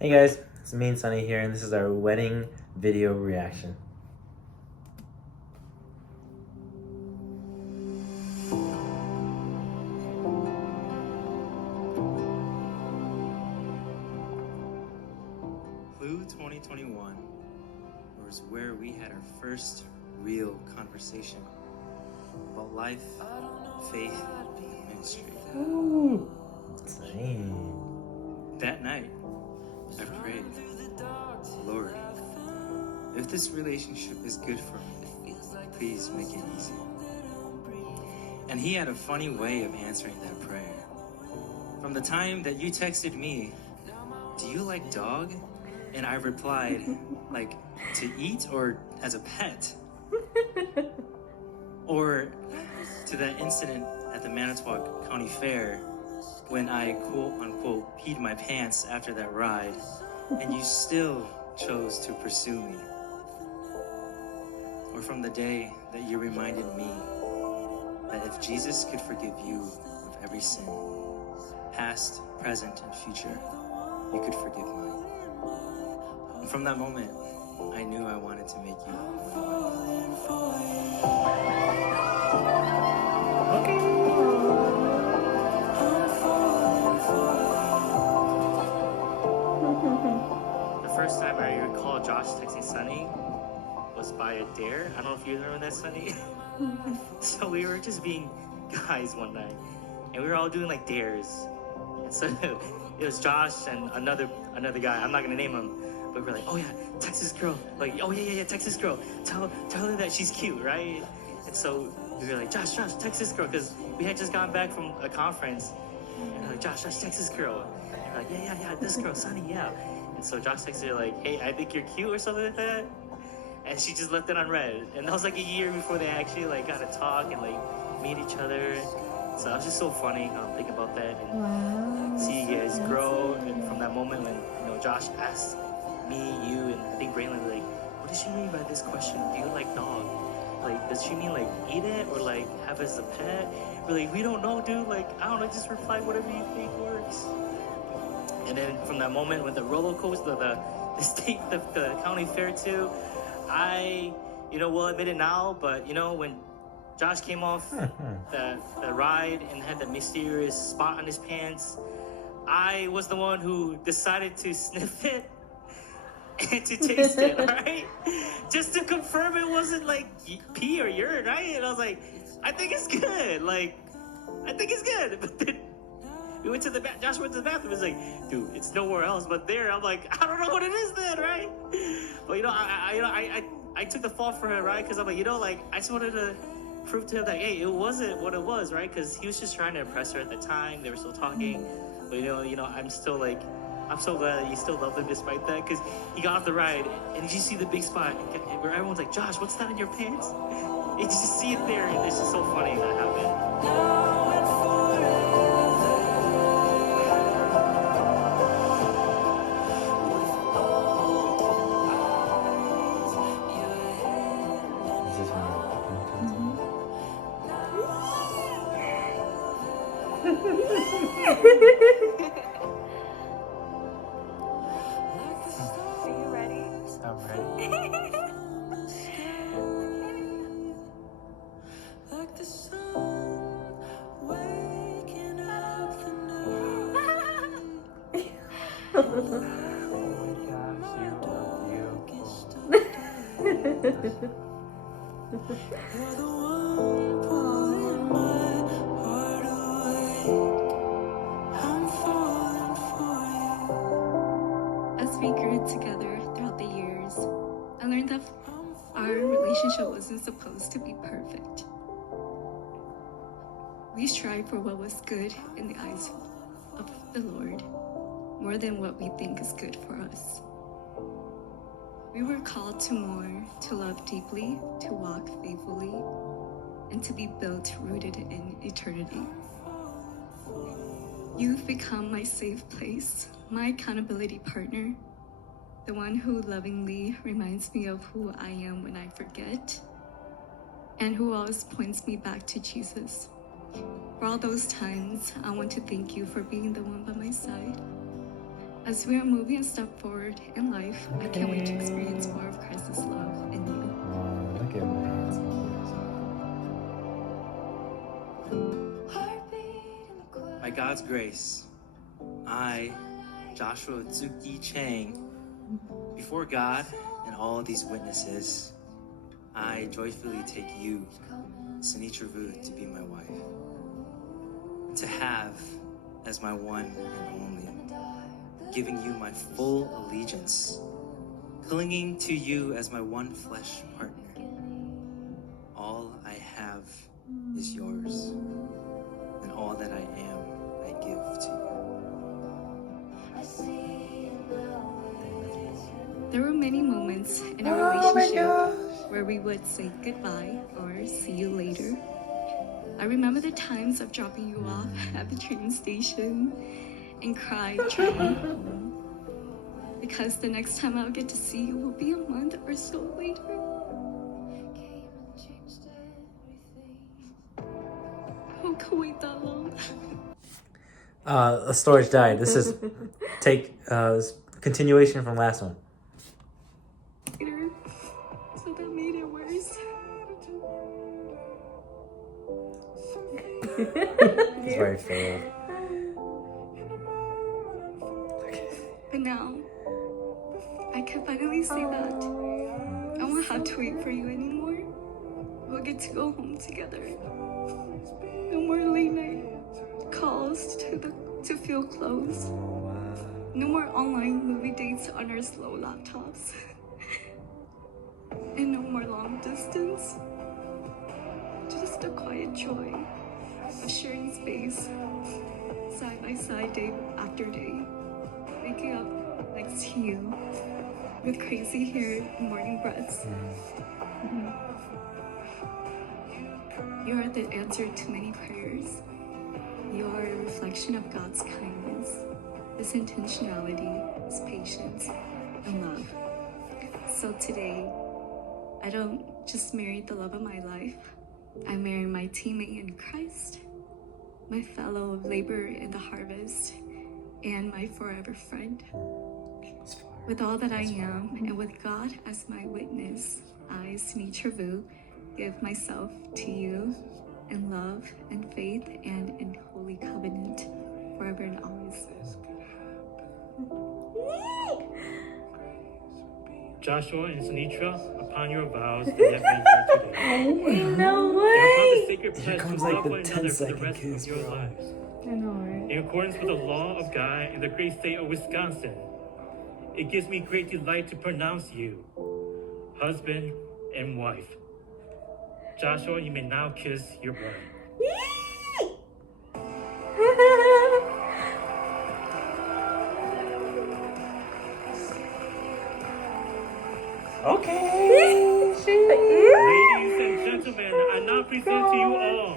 Hey guys, it's me and Sunny here, and this is our wedding video reaction. Clue 2021 was where we had our first real conversation about life, faith, and ministry. Ooh, insane. That night, I prayed, Lord, if this relationship is good for me, please make it easy. And he had a funny way of answering that prayer. From the time that you texted me, do you like dog? And I replied, like, to eat or as a pet? Or to that incident at the Manitowoc County Fair when I quote-unquote peed my pants after that ride, and you still chose to pursue me. Or from the day that you reminded me that if Jesus could forgive you of every sin, past, present, and future, you could forgive mine. And from that moment, I knew I wanted to make you my wife. The first time I recall Josh texting Sunny was by a dare. I don't know if you remember that, Sunny. So we were just being guys one night, and we were all doing like dares. And so it was Josh and another guy. I'm not gonna name him, but we were like, oh yeah, text this girl. Like, oh yeah, text this girl. Tell her that she's cute, right? And so we were like, Josh, text this girl, because we had just gotten back from a conference. And we're like, Josh, text this girl. And we're like, yeah, this girl, Sunny, yeah. And so Josh texted her like, hey, I think you're cute or something like that. And she just left it unread. And that was like a year before they actually like got to talk and like meet each other. So it was just so funny thinking about that and see you guys grow. And from that moment when Josh asked me, you, and I think Braylon, like, what does she mean by this question? Do you like dog? Like, does she mean like eat it or like have it as a pet? We're like, we don't know, dude. Like, I don't know, just reply whatever you think works. And then from that moment with the roller coaster, the county fair too, I will admit it now, but when Josh came off the ride and had the mysterious spot on his pants, I was the one who decided to sniff it and to taste it, right? Just to confirm it wasn't like pee or urine, right? And I was like, I think it's good. Like, I think it's good. But then we went to the bathroom. Josh went to the bathroom. He's like, dude, it's nowhere else but there. I'm like, I don't know what it is then, right? But I took the fall for her, right? Because I'm like, I just wanted to prove to him that, hey, it wasn't what it was, right? Because he was just trying to impress her at the time. They were still talking. But I'm still like, I'm so glad that you still love him despite that, because he got off the ride and you see the big spot where everyone's like, Josh, what's that in your pants? And you just see it there, and it's just so funny that happened. Are you ready? I'm ready. Like the sun waking up the night. Oh my gosh, you are beautiful. You're the one pulling my heart away. I'm falling for you. As we grew together throughout the years, I learned that our relationship wasn't supposed to be perfect. We strived for what was good in the eyes of the Lord, more than what we think is good for us. We were called to more, to love deeply, to walk faithfully, and to be built rooted in eternity. You've become my safe place, my accountability partner, the one who lovingly reminds me of who I am when I forget, and who always points me back to Jesus. For all those times, I want to thank you for being the one by my side. As we are moving a step forward in life, I can't wait to experience more of Christ's love in you. Oh, look at my handsome boys. By God's grace, I, Joshua Tsuki Chang, before God and all these witnesses, I joyfully take you, Sunitra Vu, to be my wife. To have as my one and only, giving you my full allegiance, clinging to you as my one flesh partner. All I have is yours, and all that I am, I give to you. There were many moments in our relationship where we would say goodbye or see you later. I remember the times of dropping you off at the train station and cried driving home. Because the next time I'll get to see you will be a month or so later. Who could wait that long? The storage died. This is continuation from last one. Later. So that made it worse. It's where it failed. But now, I can finally say that I won't have to wait for you anymore. We'll get to go home together. No more late night calls to feel close. No more online movie dates on our slow laptops. And no more long distance. Just a quiet joy of sharing space, side by side, day after day. Waking up next to you with crazy hair and morning breaths. You are the answer to many prayers. You are a reflection of God's kindness, His intentionality, His patience, and love. So today, I don't just marry the love of my life. I marry my teammate in Christ, my fellow laborer in the harvest, and my forever friend. With all that I am, and with God as my witness, I, Sunitra Vu, give myself to you in love and faith and in holy covenant, forever and always. Joshua and Sunitra, upon your vows that you have made here today, No and upon the way! sacred Here pledge to comes, like, love the one another for the 10-second rest kiss, of your bro. lives, I know, right? in accordance with the law of God in the great state of Wisconsin, it gives me great delight to pronounce you husband and wife. Joshua, you may now kiss your bride. Okay. Ladies and gentlemen, I now present to you all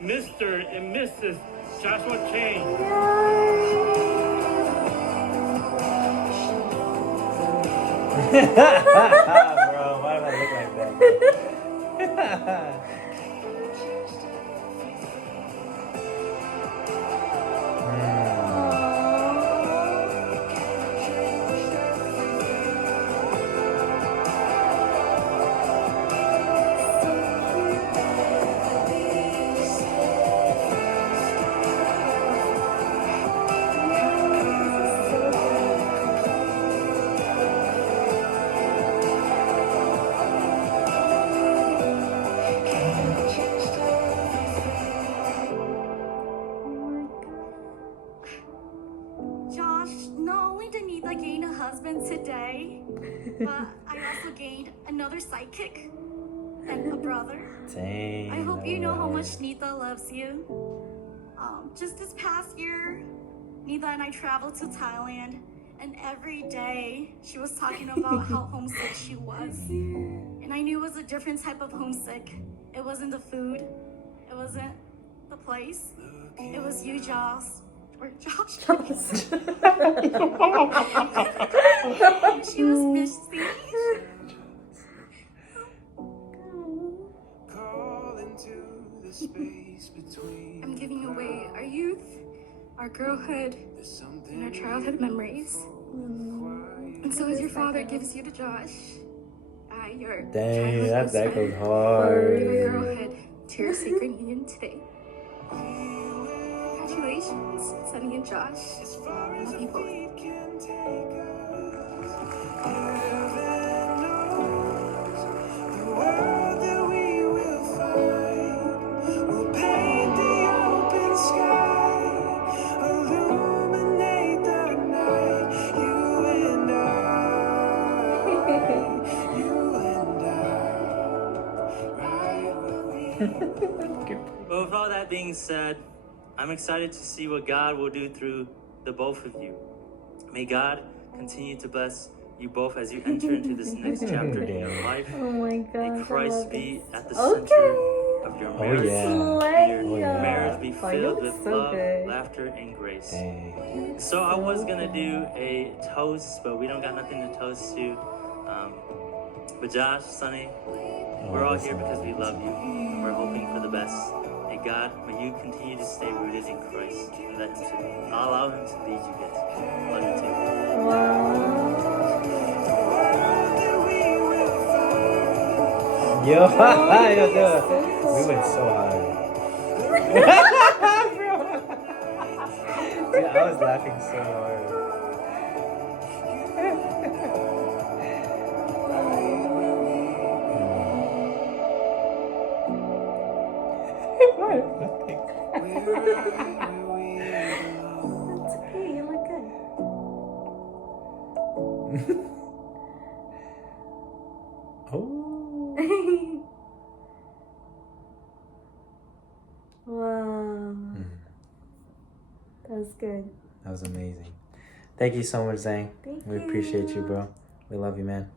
Mr. and Mrs. Joshua Chang. Bro, why do I look like that? Josh, not only did Nita gain a husband today, but I also gained another sidekick and a brother. Dang. I hope you know how much Nita loves you. Just this past year, Nita and I traveled to Thailand, and every day she was talking about how homesick she was. And I knew it was a different type of homesick. It wasn't the food, it wasn't the place, it was you, Josh. Or Josh. She was missing. I'm giving away our youth, our girlhood and our childhood memories. And so as your father gives you to Josh, your Dang, childhood that best goes friend, hard. give a girlhood to your sacred union today. Congratulations, Sunny and Josh. Love you both. But with all that being said, I'm excited to see what God will do through the both of you. May God continue to bless you both as you enter into this next chapter in your life. Oh my gosh. May I Christ love be this. at the Okay. center of your Oh, marriage. yeah. May your yeah. marriage be Wow, you filled look with so love, good. laughter, and grace. Dang. So I was gonna do a toast, but we don't got nothing to toast to. But Josh, Sunny, we're all here because we love you. We're hoping for the best. May God, may you continue to stay rooted in Christ and let Him to allow Him to lead you guys. Love you too. Wow. Yo, yo, we went so hard. Dude, I was laughing so hard. It's okay. You look good. Oh. Wow. That was good. That was amazing. Thank you so much, Zhang. Thank We appreciate you, you. bro. We love you, man.